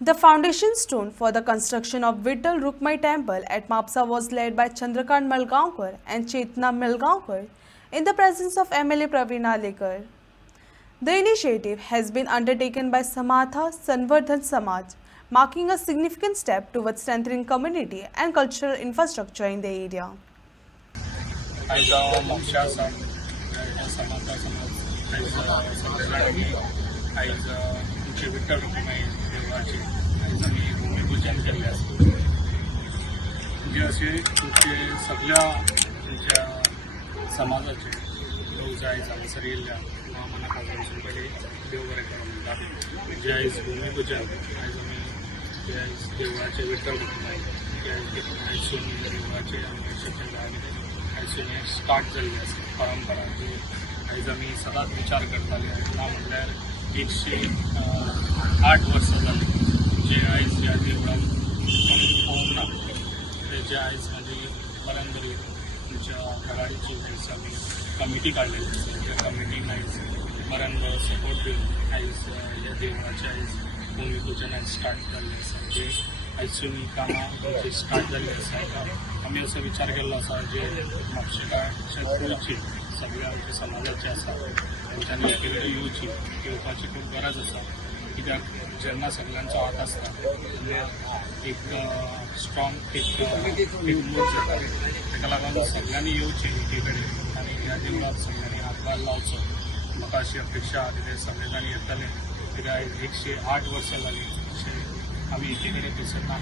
The foundation stone for the construction of Vittal Rukmai temple at Mapsa was laid by Chandrakant Malgaonkar and Chetna Malgaonkar in the presence of MLA Praveen Alekar. The initiative has been undertaken by Samatha Sanvardhan Samaj, marking a significant step towards strengthening community and cultural infrastructure in the area. आज म्हापशा समाजा समाज आज सगळे आज तुमचे विठ्ठल रुक्मिणी देवळाचे आज आम्ही भूमिपूजन केल्ले आसा म्हणजे असे तुमचे सगळ्या तुमच्या समाजाचे लोक जे आयज हांगासर येयल्ल्या मनाक आजून पयली देव बरें करूं म्हणटा म्हणजे आयज भूमिपूजन आयज आमी जे आयज देवळाचे विठ्ठल रुक्मिणी जे आयज देवळाचे आमी आयसून स्टार्ट जाल्ली आसा परंपरा जी आयज आमी सदांच विचार करताले ना म्हणल्यार 108 वर्सां जाली जे आयज ह्या देवळान पळोवंक ना तेजे आयज म्हाजी बऱ्यान बरी तुमच्या घराडीची आयज आमी कमिटी काडलेली आसा त्या कमिटीन आयज बऱ्यान बरो सपोर्ट दिवन आयज ह्या देवळाचें आयज भूमिपूजन आयज स्टार्ट जाल्लें आसा जे आयसून ही कामां जी स्टार्ट जाल्ली आसा आमी असो विचार केल्लो आसा जे म्हापशेकाराचे गोंयची सगळ्या आमच्या समाजाचे आसा तेंच्यांनी एके कडेन येवपाची खूब गरज आसा कित्याक जेन्ना सगळ्यांचो हात आसता तेन्ना एक स्ट्रॉंग एक मूड जाता ताका लागून सगळ्यांनी येवचें एके कडेन आनी ह्या देवळाक सगळ्यांनी हातभार लावचो म्हाका अशी अपेक्षा आहा कितें सगळे जाण येतले कित्याक 108 वर्सां जालीं अशें आमी एके कडेन दिसत ना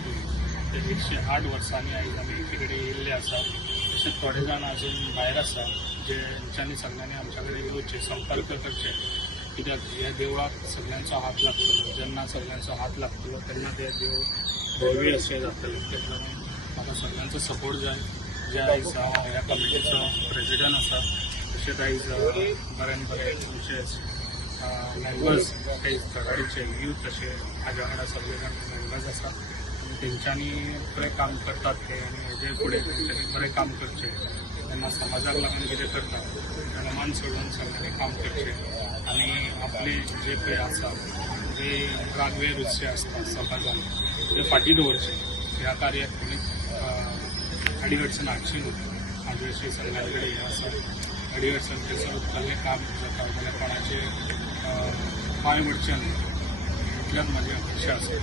ते 108 वर्सांनी आयज आमी एके कडेन येयल्ले आसा तशेंच थोडे जाण अजून भायर आसा जेंच्यांनी सगळ्यांनी आमच्या कडेन येवचें संपर्क करचे कित्याक ह्या देवळाक सगळ्यांचो हात लागतलो जेन्ना सगळ्यांचो हात लागतलो तेन्ना ते देव भव्य अशें जातलें तेका लागून म्हाका सगळ्यांचो सपोर्ट जाय जे आयज हांव ह्या कमिटीचो प्रेसिडेंट आसा तशेंच आयज बऱ्यान बरे तुमचे मेंबर्स आयज घराडीचे यूथ अशे हाज्या वांगडा सगळे जाण मेंबर्स आसा तेंच्यांनी बरें काम करतात ते आनी हेजे फुडें तेंच्यांनी बरें काम करचें तेन्ना समाजाक लागून कितें करता तेन्ना मन सोडून सगळ्यांनी काम करचें आनी आपले जे पळय आसा जे रागवे रुचे आसता समाजान ते फाटीं दवरचे ह्या कार्याक कोणीच अडीअडचण हाडची न्हू हाजी अशी सगळ्यां कडेन हें आसा अडीअडचण थंयसर कसलें काम जाता जाल्यार कोणाचे पांय मोडचे न्हू इतल्यान म्हाजी अपेक्षा आसा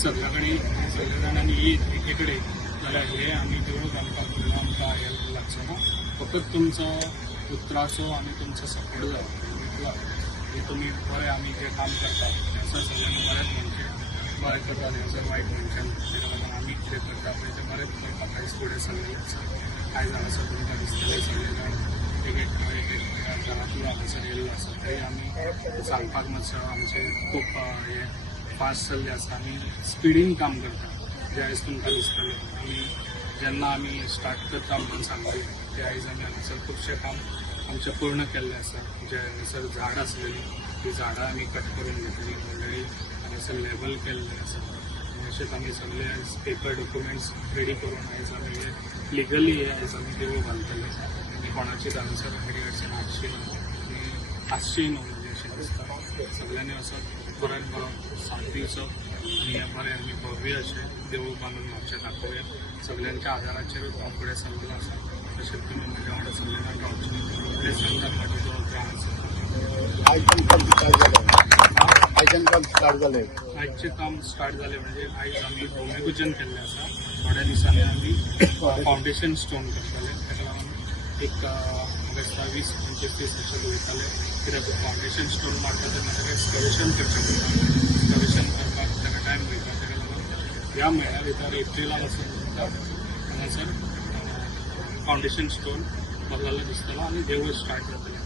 सगळ्या कडेन सगळ्या जाणांनी येत एके कडेन जाल्यार हे आमी देवूळ बांदपाक फुडलो आमकां हेल्प लागचो ना फकत तुमचो उतराचो आनी तुमचो सपोर्ट जाय इतलो हे तुमी बरें आमी जें काम करता तें सगळ्यांनी बरेंच म्हणचें बरें करता तेंचें वायट म्हणचें ना तेका लागून आमी कितें करता पळय तें बरेंच करपाक आयज फुडें सगळें आसा आयज हांगासर तुमकां दिसतलें सगळे जाण एक घरांतलो हांगासर येयल्लो आसा थंय आमी सांगपाक मातसो आमचें खूब हें फास्ट चल्लें आसा आमी स्पिडीन काम करता जें आयज तुमकां दिसतलें आमी जेन्ना आमी स्टार्ट करता म्हणून सांगलें ते आयज आमी हांगासर खुबशें काम आमचें पूर्ण केल्लें आसा जे हांगासर झाड आसलेलीं ती झाडां आमी कट करून घेतलीं मंडळी हांगासर लेवल केल्लें आसा अशेंच आमी सगळे आयज पेपर डॉक्युमेंट्स रेडी करून आयज आमी हे लिगली हे आयज आमी देवूळ बांदतले आनी कोणाचीच हांगासर अडीअडचण हाडची ना आनी आसचीय न्हू म्हणजे अशें दिसता सगळ्यांनी असो बऱ्यान बरो साथ दिवचो आनी हें बरें आमी भव्य अशें देवूळ बांदून म्हापशें दाखोवया सगळ्यांच्या आदाराचेरूच हांव फुडें सरलो आसा तशेंच तुमी म्हज्या वांगडा सगळे जाण रावचे फुडें सरल्यार म्हाजो जो आयजचें काम स्टार्ट जालें म्हणजे आयज आमी भूमिपूजन केल्लें आसा थोड्या दिसांनी आमी फावंडेशन स्टोन करतले ताका लागून एक म्हाका दिसता 20-25 दीस अशें वयतले कित्याक फावंडेशन स्टोन मारता तेन्ना ताका एक्सकवेशन करचें पडटा एक्सकवेशन करपाक ताका टायम वयता ताका लागून ह्या म्हयन्या भितर एप्रिलाक वचून हांगासर फावंडेशन स्टोन बदललो दिसतलो आनी देवूळ स्टार्ट जातलें